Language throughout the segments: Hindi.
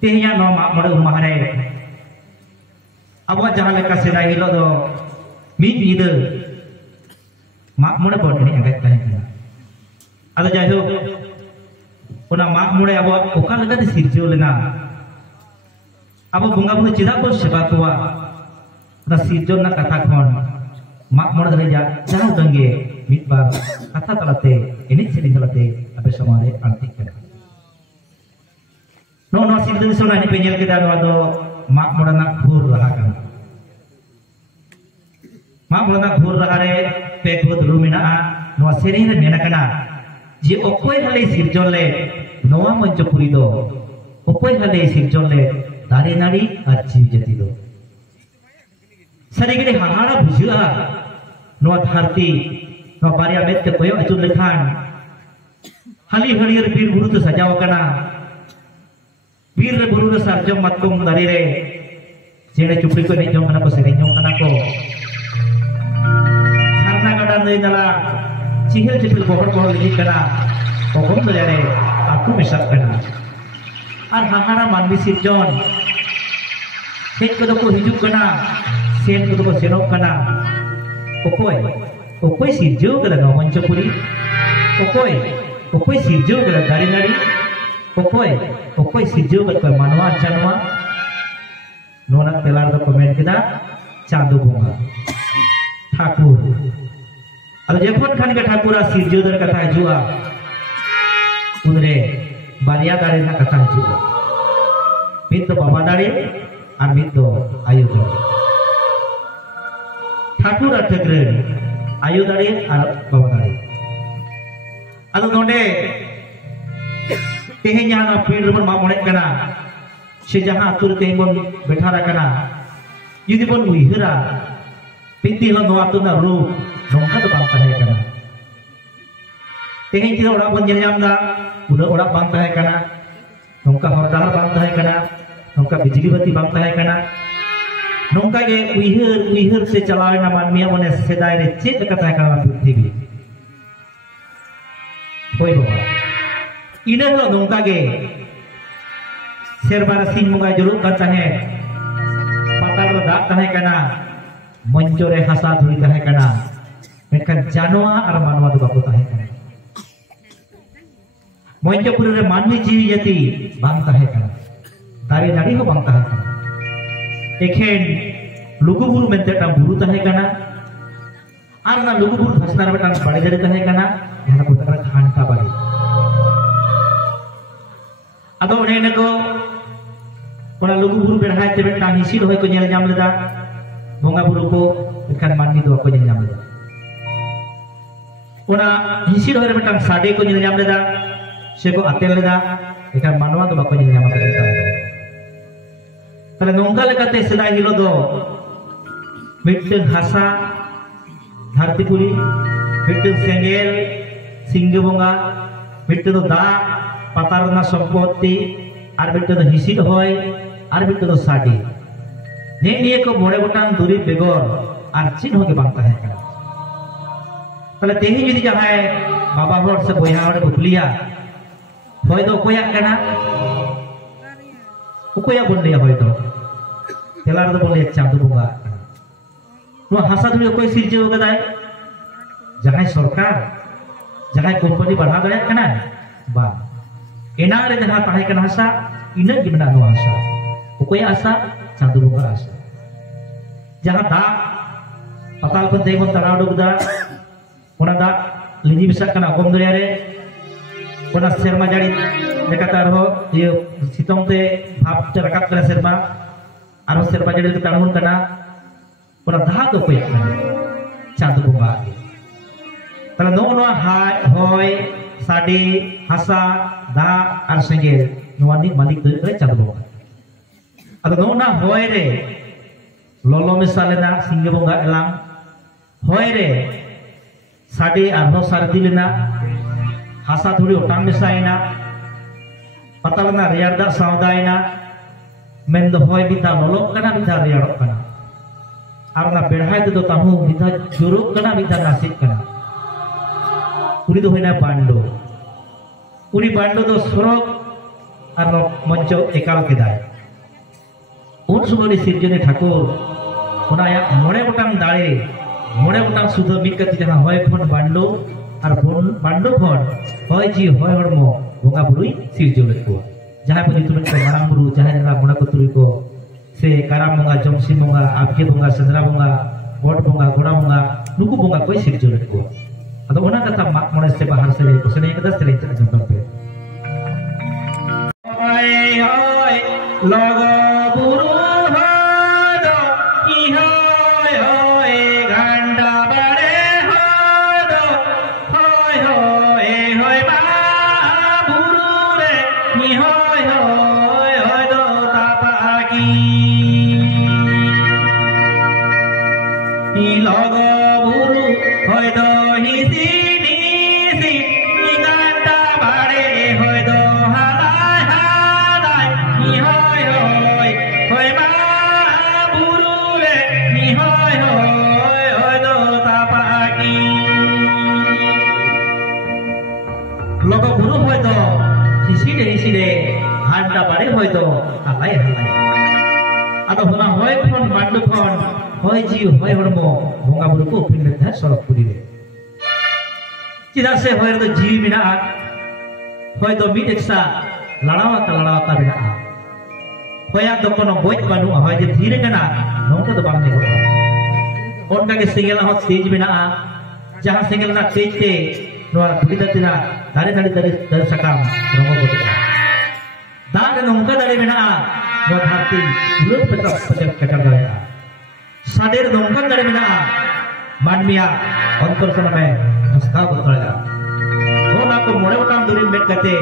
तेहnya no mak mode umah re abuat jahan leka sedai hilo do mid ide mak mode bon ini angkat tahe kana ado jaho ona mak mode abuat oka leka te sirjo lena abo bunga buru chida bon seba kowa na sirjo na katha khon mak mode dare jahan dange midbar katha talate ini sedih talate abe samare antik kana no sirjo sona ni penyel kita do mak mode nak bur raha kana mak mode nak bur raha re pe ko dulu mina no seri re mena kana je okoy hale sirjon le noa manjapuri do okoy hale sirjon le dare nari ar jiw jati do sari gede hahara bujua no dharti no barya met te koyo achur lekhan hali halier bir buru to sajaw kana bir re buru re sarjom matkum dare re jene chupri ko nejong kana ko serenyong kana ko sarna gada nei nala cihil cihil bohor bohor lagi kana pokok dare aku mesak kana ar hahara manbi sirjon hej ko ko hijuk kana sen ko ko senok kana okoy sirjo gala no manchapuri okoy sirjo gala dari nari okoy sirjo gala manwa chanwa nona telar do komen kita chandu bunga Thakur अब जखन खान के ठाकुरा sirjo dar kata hijua unre baria dare na kata hijua mid do baba dare ar mid do ayu dare Thakur अठगरे आयु दारे और बाबा दारे अदो नोडे तेहेnya na pir rebon mak monek kana se jaha atur te bon bethara kana yudi bon uihira pinti lo no atur na ru nongka to bang tahe kana teheng ti ora bon nyam da udah ora bang tahe kana nongka hor dahar bang tahe kana nongka bijli bati bang tahe kana nongka ge uihir se chalawe na manmia mone sedai re chet kata kana prithibi hoi baba ina holo nongka ge serbara sing munga juruk kan tahe patar dak tahe kana monjore hasa dhuri tahe kana mekan janwa ar manwa do bako tahe kana monjopur re manmi jiwi jati bang tahe kana dare nari ho bang tahe kana एखेन Luguburu मेंते टा बुरु ताहे काना आर ना लुगुबुरु धसनार बेटा बाड़ी जड़ी ताहे काना याना को तकरा घंटा बाड़ी अदो ने को ओना लुगुबुरु बेरहाय ते बेटा हिसिर होय को नेल जाम लेदा बोंगा बुरु को इखान माननी दो को नेल जाम लेदा ओना हिसिर होय बेटा साडे को नेल जाम लेदा से को अतेल लेदा इखान मानवा दो को नेल जाम लेदा तले नोंगा लेकाते सेदाय हिलो दो मिट्टन हसा धरतीपुरी मिट्टन सेंगेल सिंगे बोंगा मिट्टन दो दा पतारना सम्पत्ति आर मिट्टन हिसिद होय आर मिट्टन साडी ने निये को मोड़े गोटान दुरी बेगोर आर चिन होके बांग ताहे kana तले तेही जदि जहाय बाबा होर से बोया होर बुकलिया होय दो कोया kana ukoya bondeya hoy do telar do boleh chandu bunga no hasa dhuri okoy sirjo kadai jahay sarkar jahay company badha dare kana ba ena re jaha tahe kana hasa ina gimana no hasa okoy asa chandu bunga asa jaha da patal kon degon taraw do da ona da liji bisa kana kom dare re ona serma jari dekata ro ye sitong te bhap te rakap kana serma aro serma jari te tanahun kana ona dah do koyak kana chandu bunga tala no no hoy sadi hasa da ar sengel nuani malik te chandu bunga ado no na hoy re lolo misalena singge bunga elang hoy re sadi arho sardilena hasa dhuri otang misaina patalna riyarda saudaina mendo hoy bita nolok kana bita riyarok kana arna berhai tu tahu bita juruk kana bita nasib kana uni do hoina bando uni bando do sorok और मंच एकाल केदाय उन समय सिरजनी ठाकुर मोड़े गोटांग दाड़े मोड़े गोटांग सुध मिद जहाँ हय खन बांडो और बांडो खन हय जी हय हड़मो बंगा बुरुई सिरजो लेद को जहाँ को नितुम को मारांग बुरु जहाँ मोड़ा को तुरुई को से काराम बंगा जमसिन बंगा आबगे बंगा सेंद्रा बंगा बट बंगा गोड़ा बंगा नुकु बंगा को सिरजो लेद को अदो ओना कथा माग मोड़े से बाहर से को सेने कदा सेरे जंतम पे हय हय लगो बुरु हदो ई हय हय घंटा बाड़े हदो हय हय हय बा बुरु रे ई हय हय हय दो तापाकी ई लगो बुरु हय दो हिसी निसी ई घंटा बाड़े हय दो हालाय हालाय ई हय हय हय बा बुरु रे ई हय हय हय दो तापाकी लगो बुरु हय दो हिसी रे घंटा बाड़े हय दो हालाय हालाय आदो होना हय खन बांडु खन हय जी हय हड़मो बंगा बुरु को उपिन लेदा सरक पुरी रे चिदा से हय दो जीवी मेना हय दो मिद एकसा लड़ावा मेना हया दो कोनो गोज बानु हय जे धीरे कना नोंका दो बांग नेगो ओनका के सिंगेल हो तेज मेना जहां सिंगेल ना तेज ते नोआ धुड़ी दतिना दारे सकाम रंगो गोदो दारे नोंका दारे मेना नोआ धरती उलट पचक कचर दाया सादेर नोंका दारे मेना मानमिया अंतर सनमे हस्का बतळा ओना को मोड़े गोटांग दुरी मेट कते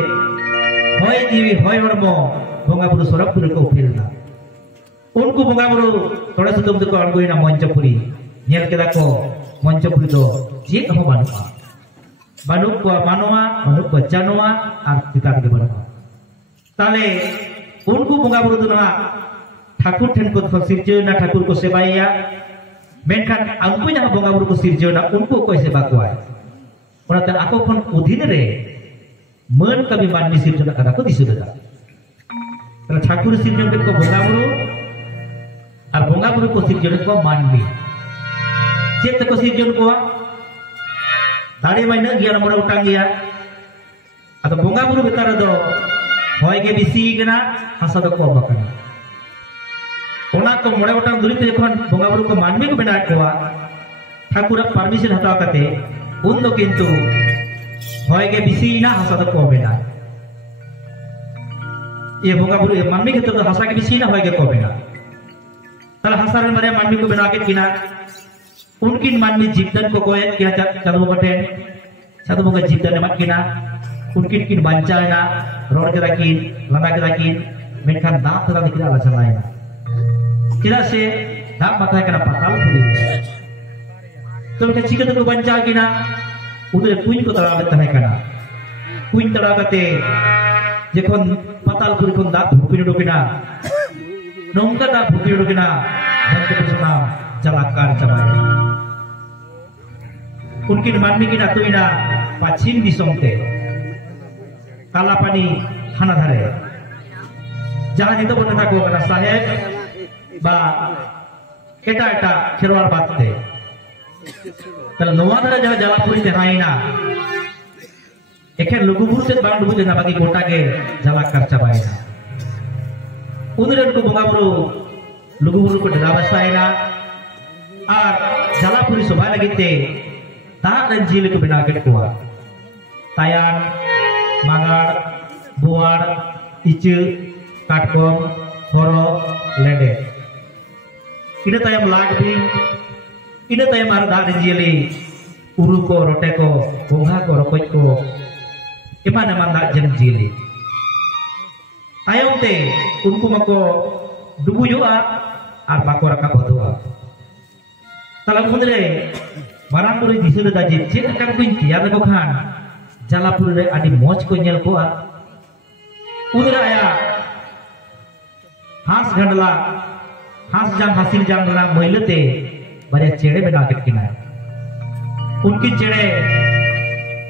हय जीवी हय हड़मो बंगा बुरु सरकपुरी को उफिलना उनको बंगा बुरु तोड़े सुतुम को अड़गोइना मंचपुरी नेल केदा को मंचपुरी दो चेक हो बानुआ बानु को मानोआ बानु को जानोआ और चितार के बानुआ ताले उनको बंगा बुरु दो ना ठाकुर ठेन को सिरजोना ठाकुर को सेवाइया मेनखान उनको जहाँ बंगा बुरु को सिरजोना उनको को सेवा कोआय ओनाते आको खन अधीन रे मन कभी माननी सिरजना कदा को दिसुदा ठाकुर सिरजन को बंगा बुरु और बंगा बुरु को सिरजन को माननी चेत को सिरजन को दाड़े माइना गिया मोड़ा उटांग गिया अतो बंगा बुरु बेतार दो हय गे बिसी गना हासा दो को बकना ओना को मोड़े उटांग दुरी ते जखन बंगा बुरु को माननी को बेना कोआ ठाकुर परमिशन हताव कते उन दो किंतु हय गे बिसी ना हासा दो को बेना ये बंगा बुरु माननी के तो हासा के बिसी ना हय गे को बेना तले हासा रे मारे माननी को बेना के किना उनकिन माननी जीवदान को कोय किया चादु बटेन चादु बंगा जीवदान मत किना उनकिन किन बांचायना रोड के दाकिन लंगा के दाकिन मेनखान दाप तरा दिखला ला चलायना किदा से दाप माथा कना पाताल पुरी तो के चिकन को बांचा किना उदरे कुइन को तड़ा तने कना कुइन तड़ा कते जखन पाताल पुरी कोन दाप भुकिन डोकिना नोंका दाप भुकिन डोकिना बंत पुसना जलाकार चबाय उनकी माननी की नातुइना पश्चिम दिसों ते कालापानी हाना धारे जहाँ नितो बना को कना साहेब बा एटा एटा खेरवार बात ते तल नोआ धारे जहाँ जलापुरी ते हाइना एखे लुगुबुरु से बांग लुगु देना बाकी गोटा के जलाकार चबायना उनरे उनको बंगा बुरु लुगुबुरु को डरावसायना और जलापुरी शोभा लगिते तार जिल को बना के कोआ तायान मागाड़ बुआड़ इचु काटकोम हरो लेडे इने तायम लागबी इने तायम आर दार जिली उरु को रोटे को गोंगा को रकोज को एमान एमान दा जन जिली तायम ते उनको मको डुबुजुआ और बाको रका बदुआ तला मुंदरे मारांग बुरु दिसुर दा जे check kan kuin tiar ko khan jalapur re adi moj ko nyel ko udra aya हास गंडला हास जांग हासिल जांग ना महिलते बड़े चेड़े बना के किना उनकी चेड़े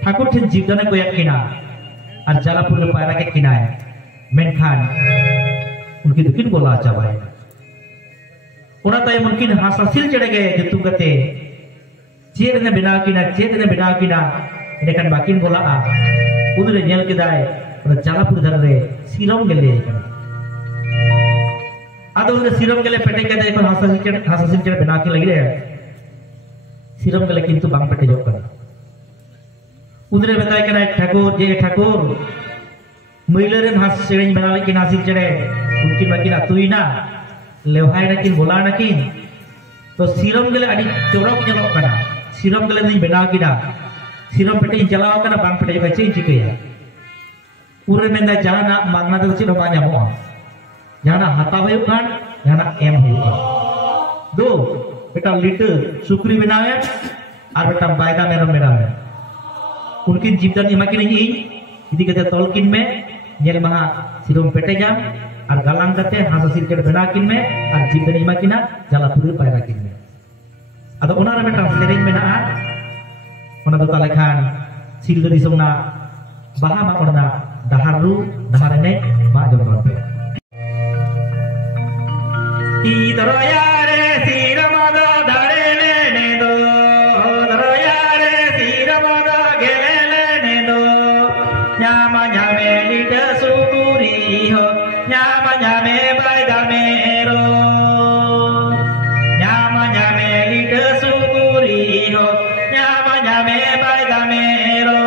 ठाकुर ठेन जीवदान को यकिना और जलापुर पायरा के किना मेनखान उनकी दुकिन बोला चाबाय उना ताय मुमकिन हासासिल चढ़े गए जतु गते चेर ने बिना किना इनखान बाकिन बोला उदरे नेल केदाय उना जालापुर धर रे सिरम गेले आदो उदरे सिरम गेले पेटे केदाय को हासासिल चढ़े बिना की लगी रे सिरम गेले किंतु बांग पेटे जोक कना उदरे बताय कना ठाकुर महिलारेन हास चढ़े बना लेकिन हासिल चढ़े उनकी बाकिन अतुइना लेवहाय नकिन बोला नकिन तो सिरम गेले अड़ी चोरक जलोक कना सिरम गेले नहीं बना किना सिरम पेटे चलाव कना बांग पेटे जोक चें चिकया उरे मेंदा जाना मांगना तो चिन बा ᱧᱟᱢᱚᱜᱼᱟ जाना हाता हुयुग खान जाना एम हुयुगा दो बेटा लिटर सुक्री बनावे और बेटा बायदा मेरम बनावे उनकिन जीवदान एमाकिन ᱤᱧ इदी कते तोलकिन में नेल महा सिरम पेटे जाम और गालांग कते हासासिल चढ़ बनाकिन में और जीवदान एमाकिना जालापुर पायरा किन में अदो ओना रे बेटा सेरेंग मेनाआ ओना दो ताले खान सिलदो दिसोंना बाहा मा ओना daharu daharane ma jomrope idroyare siramada dharene ne do idroyare siramada gelene ne do nyama nyame lida sukuri ho nyama nyame baidame ro nyama nyame lida sukuri ho nyama nyame baidame ro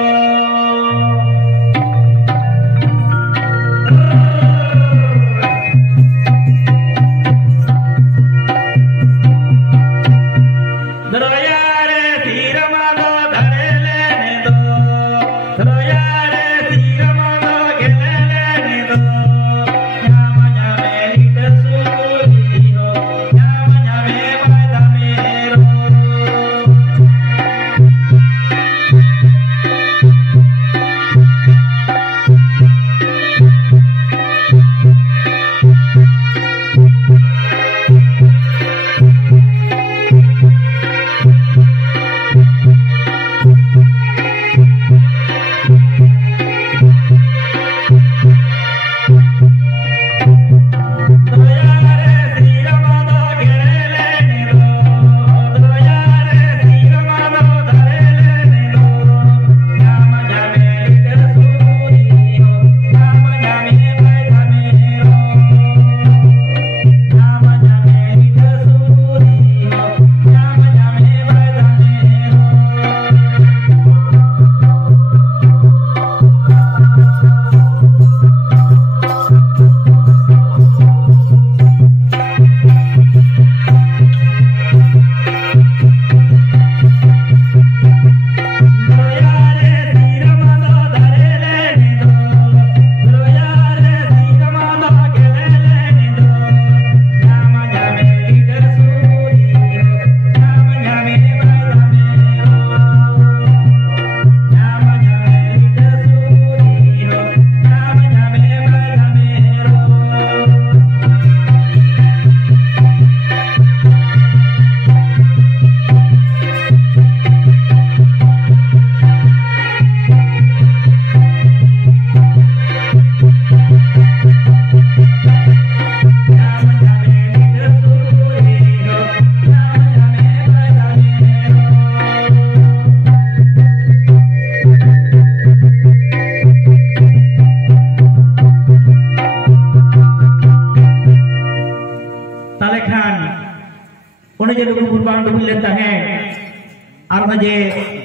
जे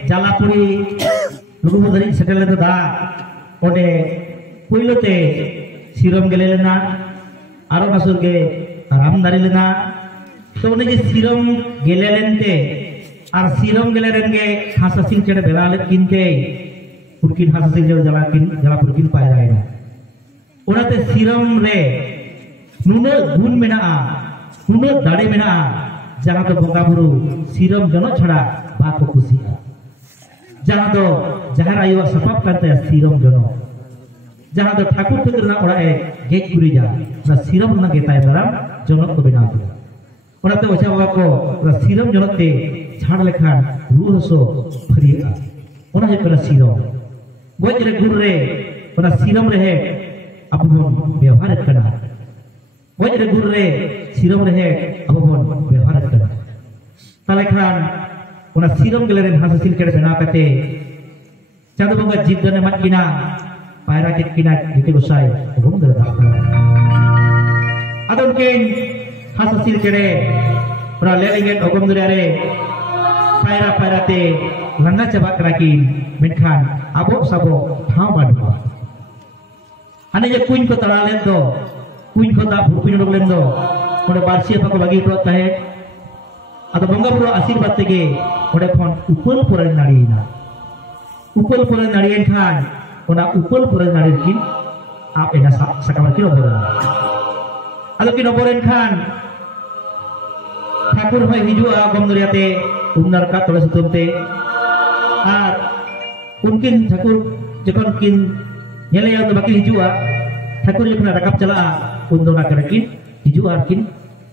जालापुरी लुगु धरी सेटल दा ओडे पुइलोते सिरम गेले लेना आरो नासुर गे राम दारी लेना तो ओने जे सिरम गेले लेनते और सिरम गेले रेनगे हासासिंग चेड़े बेला ले किनते उनकिन हासासिंग चेड़े जालापुर किन पायरायना ओनाते सिरम रे नुनो गुण मेना नुनो दाड़े मेना जहां तो बोंगा बुरु सिरम जनो छड़ा बाको खुशिया जहां तो जहां आयुवा सपाप करते सिरम जनो जहां तो ठाकुर ठुकरना ओड़ाए गेज गुरिजा ना सिरम ना गेताय दराम जनक को बेना दिया ओनाते ओछा बाबा को सिरम जनते छाड़ लेखान रूहसो फरिया ओना जे कला सिरम गोज रे गुर रे ओना सिरम रे अब बन व्यवहार करना गज रे गुर रे सिरम रे अब बन व्यवहार करना ताले खान उना सिरम गेले रे हासिल चेड़े बना कते चांदो बंगा जीव दने मत किना पायरा के किना गिटे गोसाई बम दे दा adon kin hasil cede pra lelingen ogom dure paira te langa coba kerakin menkan abok sabok thau badwa ane je kuin ko taralen do kuin ko da bupin dog lendo ode barsi apa ko bagi to tahe ado bonga buru asirbat tege ode phon upul puran narien khan ona upul puran narin kin ap ena sakamar kilo bola ado kin oboren khan Thakur भाई हिजुआ गम दरियाते उमनार का तोले सुतमते आर उनकिन ठाकुर जखन किन नेले या तो बाकी हिजुआ ठाकुर जखन रकाब चला उन्दोना करकिन हिजुआ किन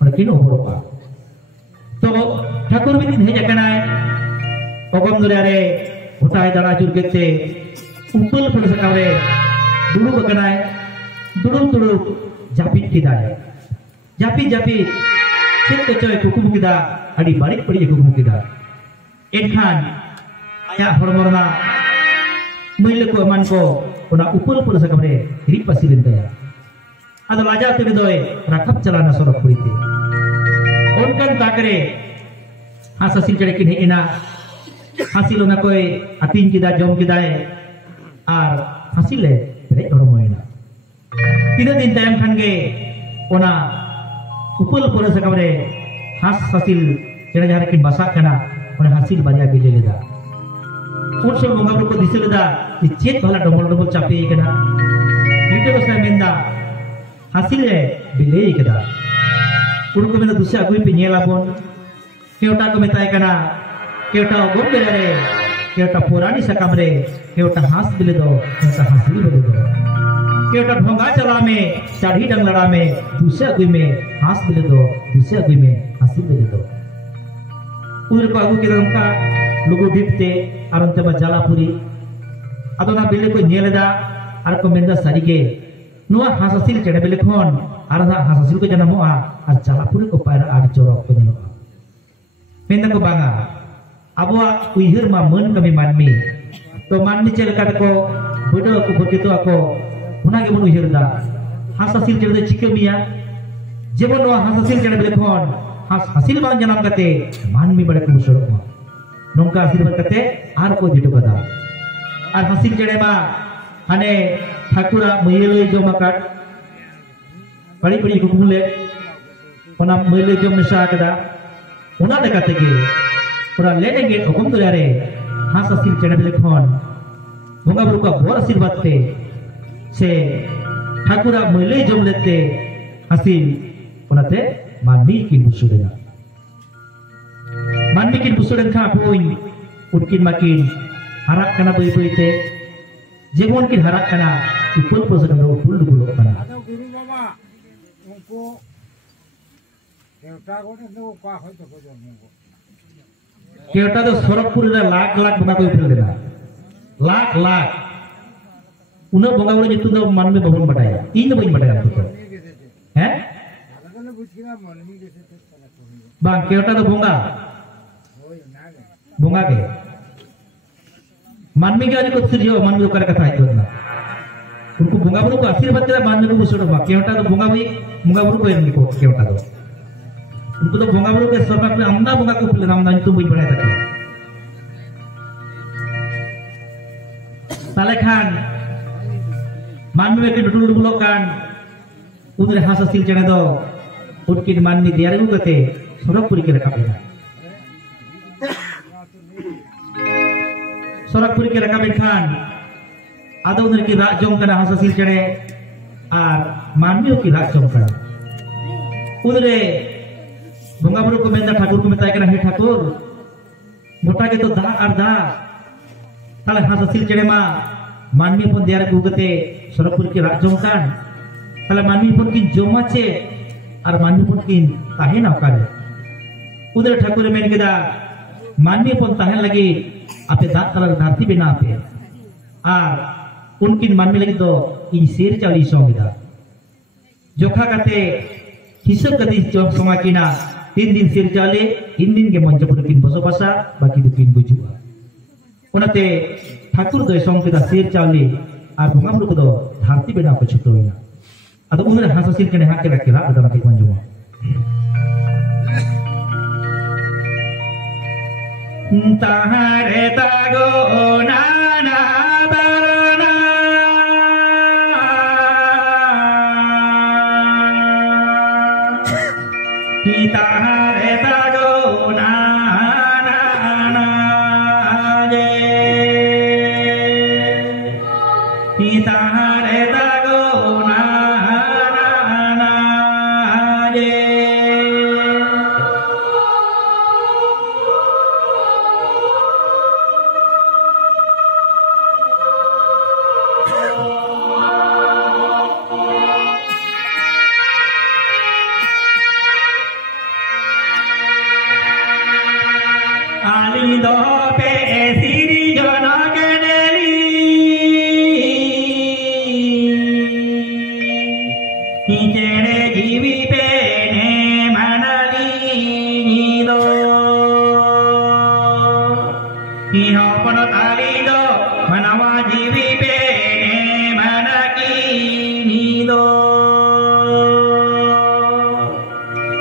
उनकिन ओबरोका तो ठाकुर भी दिन हेज कनाय ओगम दरियारे होटाय दाना चुर केते उपल फल सकारे दुडुब कनाय दुडुब जापित किदाय जापित चेक कचोय कुकुम किदा अड़ी बारिक पड़ी कुकुम किदा एनखान आया हरमरना मैल को अमान को ओना उपर सकमरे हिरी पसिलिन तया आदो लाजा तेबे दोय राखब चलाना सरक पुरीते ओनकन ताकरे हासासिल चेड़े किन हेना हासिल ओना कोय अतिन किदा जम किदाय आर हासिले पेरे हरमोयना तीन दिन तायम खानगे ओना उपल पुरा सकमरे हास हासिल चेड़ा जहां किन बसा कना ओने हासिल बाजा बिले लेदा उन सब बंगा को दिसे लेदा कि चेत भला डबल चापे कना नीटे बसा मेंदा हासिल रे बिले कदा उनको मेना दुसे अगुई पे नेलाबोन केवटा को मेताय कना केवटा गोम बेरे केवटा पुरानी सकमरे केवटा हास बिले दो केवटा हासिल बिले दो केवटा ढोंगा चला में चाढ़ी डंग लड़ा में दूसरे अगुई में हास बिले दो दूसरे अगुई में हासिल बिले दो उधर को अगु के उनका लोगो डिपते आरंते बा जलापुरी अदोना बिले को नेलेदा आर को मेंदा सारिगे नुआ हासासिल चेड़े बिले खन आर हासासिल को जनामोआ आर जलापुरी को पायरा आर चोरक को नेलोआ मेंदा को बांगा अबुआ उइहर मा मन कमी मानमी तो मानमी चेलका को बडो को बकितो ako उना के मन उइहर दा हासासिल चेड़े चिकमिया जेबन नुआ हासासिल चेड़े बिले खन हासिल बांग जनाम कते मानमी बड़े को मुसरक नौका आशीर्वाद करते आर को जिटो कदा आर हासिल चेड़े मा हाने ठाकुरा मैले जो मकाट बड़ी को कुले ओना मैले जो मिसा कदा ओना देखते के पूरा लेने के हुकुम दुलारे हास हासिल चेड़े बिले खन बोंगा बुरु का बोर आशीर्वाद ते से ठाकुरा मैले जम लेते हासिल ओनाते मानवी की बुसुडेना मानवी की बुसुडेन खा पोइन उनकिन माकिन हराक कना बई बईते जेमन किन हराक कना उपल प्रसंग दो फुल दुबुलो कना आदो गुरु बाबा उनको केवटा गोने दो का होय तो जन्म केवटा तो सरकपुर रे लाख बंगा को उठल देना लाख उन बंगा बोले जितु दो मानवी बबन बटाया इन दो बइन बटाया तो हैं बांग केवटा तो बोंगा के मानवी के को सिरजो मानवी को कथा है तो ना उनको बोंगा बुरु को आशीर्वाद करे मानवी को बुसुडो बा केवटा तो बोंगा बुरु को एन को केवटा तो उनको तो बोंगा बुरु के सरकार में आमदा बोंगा को फिर आमदा तो बइन बटाया था साले खान मानवी के डुडुल डुबुलो कान उधर हासासिल चेड़े दो उनकी मानवी दियारे को कते सरकपुरी के रकाबेना सरकपुरी के रकाबेन खान आदो उधर की राज जम कना हासासिल चेड़े आर मानवी की राज जम कना उधरे बोंगा बुरु को मेंदा ठाकुर को मेताय कना हे ठाकुर मोटा के तो दा आर दा ताले हासासिल चेड़े मा मानवी पन दियारे को कते सरकपुरी के राज जम कान ताले मानवी पन की जमाचे और मानवी पन किन ताहेन अकारे उधर ठाकुर मेन केदा मानवी पन ताहेन लगी आपे दात तला धरती बेना आपे आर उनकिन मानमी लगी तो इन शेर चावली सोंगिदा जोखा करते हिसाब कदी जम समाकिना 3 दिन शेर चावले 3 दिन के मंचपुर किन बसो बसा बाकी दो किन गुजुआ उनते ठाकुर दो सोंगिदा शेर चावले और भंगा बुरु को धरती बेना को छुटोइना अदो उनरे हाससिल के हाके रखेला अदम के मंजुआ ताहरे तागो नाना बरना ताहरे तागो नाना जे ताहरे तागो नाना जे आलिंदो पे सिरी जोना केनेली हिचेरे जीवी पे ने मनली नीदो हिनो पनो तालिदो मनवा जीवी पे ने मनकी नीदो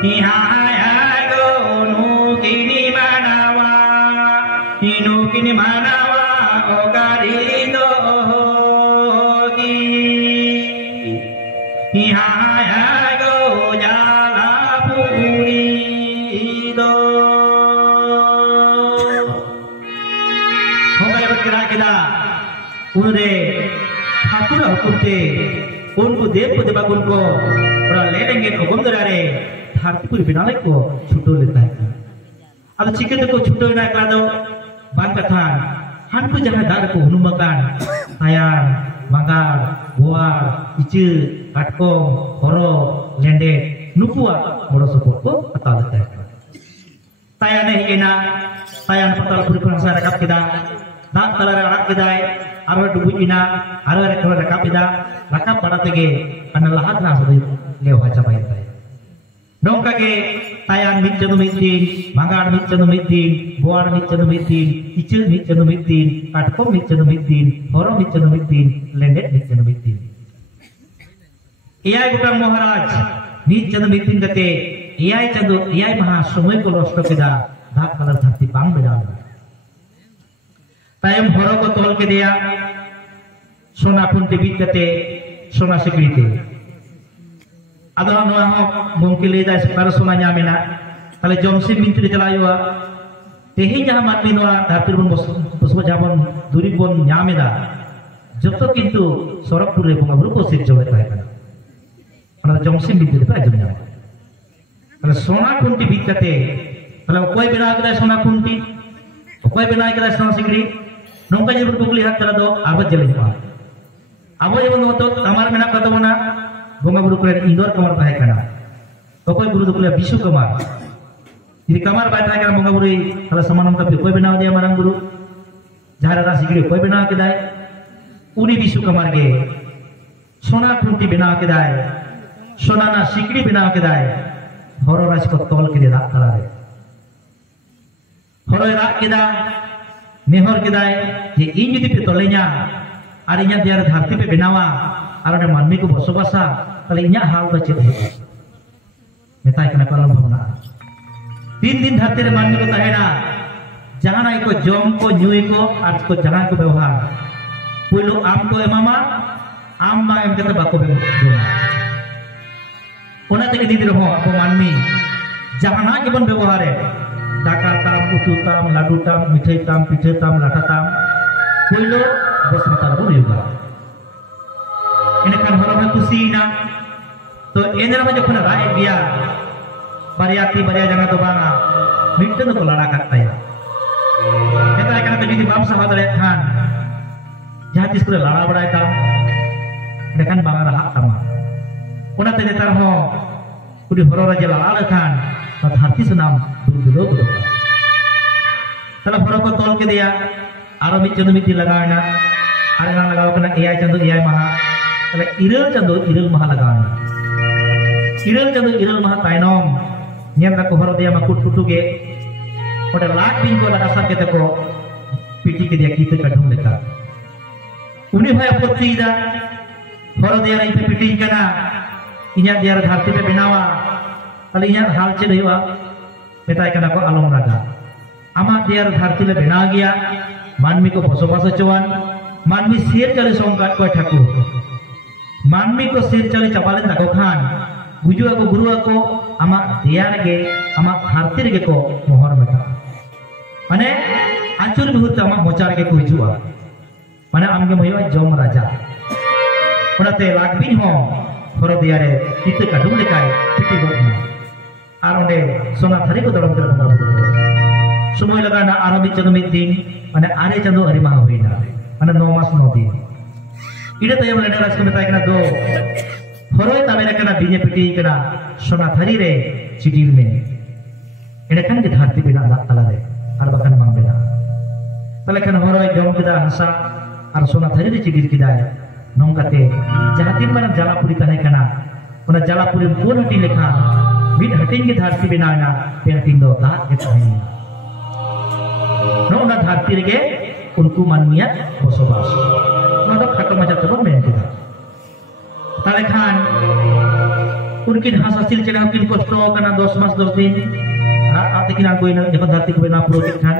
हिहा Inukini manawa ogarido gi ihaya go jala purido hogai berkira kita unre Thakur हुकुमते उनको देव को देवागुण को और ले लेंगे को गुंदरारे धरती पूरी बिनाले को छुटो लेता है अब चिकन को छुटो ना कर दो बात कथा हानपु जहां दार को हनुमकान ayam mangal buah icu katkom horo lende nupua moro sopok ko atal teh taya ne hikena tayan patal puri prasa rakap kita dak tala rakap kita arwa dubu ina arwa rakap kita rakap pada tege ana lahat na sodi leo hacha bai tai nongka ke tayan mitjanu mitin mangal mitjanu mitin buah mitjanu mitin icu mitjanu mitin katkom mitjanu mitin horo mitjanu mitin lende mitjanu mitin iyai bukan Maharaj mitjanu mitin kate iyai maha समय को रोस्टो केदा धाक कलर धरती बांग बेदा तायम हरो को तोल के दिया सोना पुंते बीत कते सोना सिकड़ीते अदो नोआ हो मुमकिन लेदा सेकार सोना ᱧᱟᱢᱮᱱᱟ ताले जमसी मिंत्री चलायोआ तेही जहां मानमी नोआ धरती बन बस जाबन दुरी बन ᱧᱟᱢᱮᱫᱟ जतो किंतु सरकपुर रे बंगा बुरु को सिरजो ताहे kana ana जमसी मिंत्री पे आजम ᱧᱟᱢᱮ ताले सोना कुंटी बीत कते ताले कोई बेना कदा सोना कुंटी कोई बेना कदा सोना सिकड़ी नोंका जेबन कुकली हात करा दो आबा जले पा आबो जेबन तो तमार मेना कतो बना बंगा बुरु करे इंदोर कमर ताहे kana कोई गुरु दुकले विशु कमर ini kamar baca kan bangga buri kalau samanam tapi koi benaw dia marang guru jahara rasi giri koi benaw kedai uni bisu kamar ge sona kunti benaw kedai sona na sikri benaw kedai horo rasi ko tol ke dia rak talare horo rak keda mehor kedai je in jodi pe tolenya arinya dia dharti pe benawa arone manmi ko bosobasa tale inya hal ba chet hoba metai kana kalam bhavna 3 दिन धरती रे मानवी को तहेना जहां को जम को न्यूई को आज को जहां को व्यवहार पुलो आम को एमामा आम मा एम कते बाको बेमा ओना तके दीदी रहो आपो मानवी जहां जीवन व्यवहार है दाका ताम उतु ताम लाडू ताम मिठाई ताम पिठे ताम लाटा ताम पुलो बस मता रो युगा इने kan हरो खुशीना तो एनरा में जखन राय दिया Bariati baria jangan tu banga, minta tu pelana kata ya. Kita akan terjadi bab sahabat lekan, jahati sudah lana berai tam, dengan banga rahak tama. Una tadi terho, kudi horor aja lala lekan, tat hati senam dulu. Setelah horor ko tol ke dia, aro mit jenuh miti lagana, Ada yang lagaw kena AI chandu AI maha. Kalau iril chandu iril maha lagaw. Iril chandu iril maha tainom. Niam tak kohor dia makut kutu ge. Pada lag bin ko lagasar kita ko piti ke dia kita kadung leka. Uni bhai apatti ida. Hor dia rai pe piti kana. Inya dia dharti pe benawa. Kalau inya hal ced huwa. Metai kana ko along raga. Ama dia dharti le bena gaya. Manmi ko बसोबास चुवान मानवी शेर चले सोंगाट को ठाकुर मानवी को शेर चले चपाले तको खान बुजु को गुरु को आमा दियार गे आमा धरती रे को मोहर मेटा माने आचुर बिहुत आमा मोचार के को हिजुआ माने आमगे मोहिवा जम राजा ओनाते लागबिन हो हर दियारे इते काडुम लेकाय पिटी गदना आर ओंडे सोना थारी को दरम कर बंगा समय लगाना आरबी चंदो मिद दिन माने आरे चंदो हरि माह होइना माने 9 मास 9 दिन इडे तयम लेडा राज को बताय कना दो हरोय तामेरा कना बिजे पिटी कना सोना थारी रे चिडिल में इडे कन के धरती बिना दा तला रे आर बकन मांग बिना तले कन हरोय जम किदा हसा आर सोना थारी रे चिडिल किदा नोंकाते जहातिन माने जलापुरी तने कना ओना जलापुरी पूर्ण हटी लेखा बिन हटिन के धरती बिना ना पे हटिन दो दा के ताई नौना धरती रे उनको मानमिया बसोबास नोदो खाटो मजा तब मेन किदा ताले खान उनकिन हासासिल चेना उनकिन कष्ट कना 10 मास 10 दिन आते किना कोइना जब धरती को बेना प्रोजेक्ट खान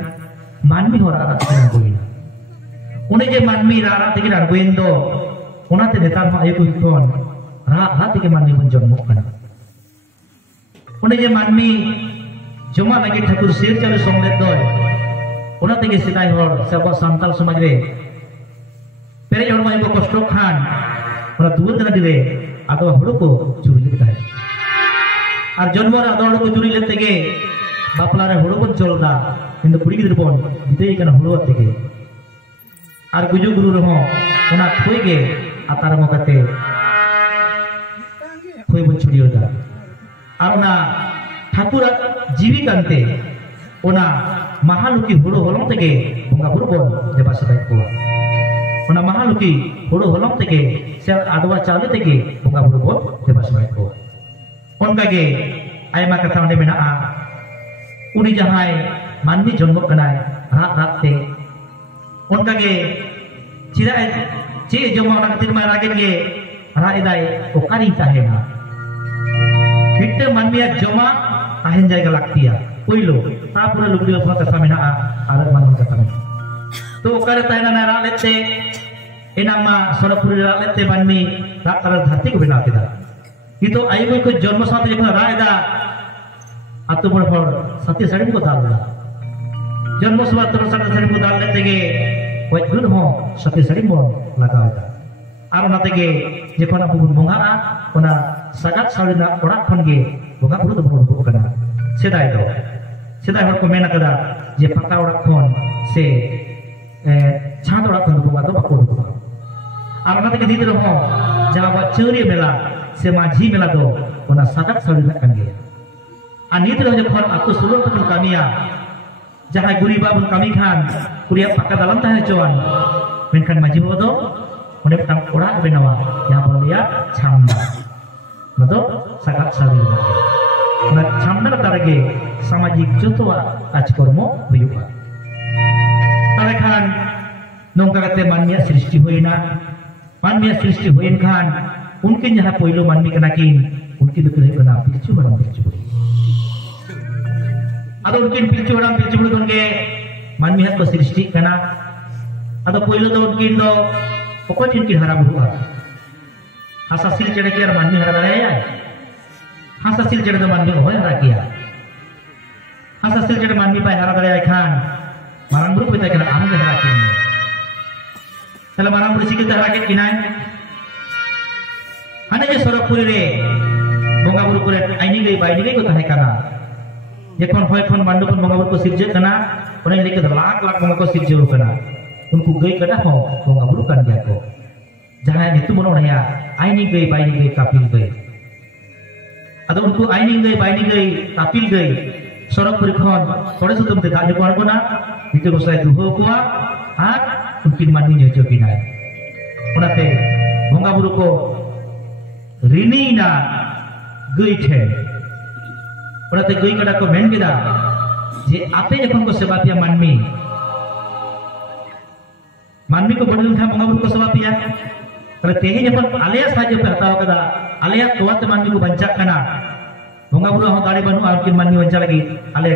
मानमी होरा आते किना कोइना उने जे मानमी रारा ते किना कोइन दो ओनाते नेतार मा आयो कोन रा आते के मानमी बन जन्म कना उने जे मानमी जमा लगे ठाकुर शेर चले सोंगले दोय ओना तेगे सिदाय हर सबो संताल समाज रे पेरे हर माई को कष्ट खान ओना दूर कना दिले आदो हड़ो को चुरी लेताय आर जन्म रे आदो हड़ो को चुरी ले तेगे बापला रे हड़ो को चलदा किंतु कुड़ी गिदर बोन बिदे कना हड़ो तेगे आर गुजु गुरु रे हो ओना खोइगे आतार मकते खोइ बन छुड़ियो दा आर ओना ठाकुर जीवी कांते ओना महालुकी हुड़ो होलम तेगे बंगा बुरु बोन देबा सदाय को ओना महालुकी हुड़ो होलम तेगे से आदवा चाले तेगे बंगा बुरु बोन देबा सदाय को ओनकागे आयमा कथा ओंडे मेना आ उनी जहाय मानवी जन्म कनाय रात रात ते ओनकागे चिरा चे जमा ओना खातिर मा रागेन गे रा इदाय ओकारि ताहेना बिट्टे मानविया जमा ताहेन जायगा लागतिया पहिलो तापुरा लुगड़ी लफा कथा मेना आर मानव कथा मेना तो ओकारे ताहेना ना रा लेते एनामा सरपुरी रा लेते मानमी रा कर धरती को बना केदा इतो आइबो को जन्म साथे जखन रायदा आतो बड़ बड़ सत्य साड़ी को दालदा जन्म सभा तर साड़ी को दाल लेते गे वज गुण हो सत्य साड़ी बो लगावदा आर ओना तेगे जखन आपु बंगा ओना सगात साड़ी ना ओड़ा खन गे बंगा बुरु तो बो कना सेदाय दो सेदाय हर को मेना कदा जे पका ओड़ा खन से छात ओड़ा खन बंगा दो बाको दो आर ओना तेगे दीदी हो जला बचरी मेला से माझी मेला दो ओना सगात साड़ी ना कन गे आ नीत रो जखन आतो सुलम तक कामिया जहां गुरीबा बुन कामी खान कुरिया पक्का दालम ताहे चोन मेनखान माझी बाबा दो ओने तang ओड़ा बेनावा yang बोलिया छामना नदो सगात साड़ी ना छामना तारगे सामाजिक जोतोआ आचकर्म हुयुआ ताले खान नोंका कते मानमिया सृष्टि होइना मानमिया सृष्टि होइन खान उनकिन जहां पहिलो मानमी कना किन उनकिन दुख रे कना पिलचु बड़म पिलचु आदो उनकिन पिलचु बड़म पिलचु बड़ कोनगे मानमी हात को सृष्टि कना आदो पहिलो दो उनकिन दो पको चिनकिन हरा बुआ हासासिल चेड़े के मानमी हरा दाड़ाया हासासिल चेड़े दो मानमी होय हरा किया हासासिल चेड़े मानमी पाय हरा दाड़ाया खान मारांग बुरु पिता कना आम हरा किन तले मारांग बुरु सिके हरा के किनाय हाने जे सरपुरी रे बंगा बुरु करे आइनी गई बाइनी गई को ताहे कना जखन होय खन बांडुपन बंगा बुरु को सिरजे कना ओने लेके लाख लाख बंगा को सिरजे कना उनको गई कना हो बंगा बुरु kan गया को जहां नितु मन ओनया आइनी गई बाइनी गई कापिल गई आदो उनको आइनी गई बाइनी गई कापिल गई सरपुरी खन थोड़े सुतम ते दाने को अड़गोना नितु गोसाय दुहो कोआ आ उनकिन माननी जो किनाय उनाते बंगा बुरु को रिनीना गई ठे उनाते गई कदा को मेन केदा जे आपे जखन को सेवा पिया मानमी को बड़न था बंगा बुरु को सेवा पिया तले तेहे जखन आलेया साजे पे हताव कदा आलेया तोवाते मानमी को बंचा कना बंगा बुरु हो दाड़ी बनु आर किन मानमी बंचा लगी आले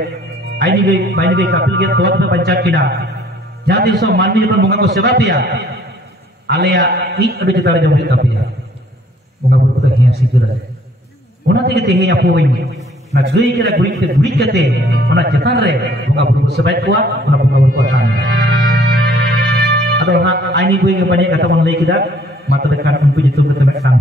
आईनी गई कापिल के तोवाते पे बंचा किना जहां दिन सो मानमी जखन बंगा को सेवा पिया आलेया इ अडु चितार जम हुई तापिया बंगा बुरु को हिया सिकरा ओना तेगे तेहे अपो वई ना गई केरा गुड़ी कते ओना चेतान रे बंगा बुरु को सेवा कोआ ओना बंगा बुरु को थान अदो हा आईनी गई के बने कथा मन लई किदा मातले kan unpu jitu kete mek sang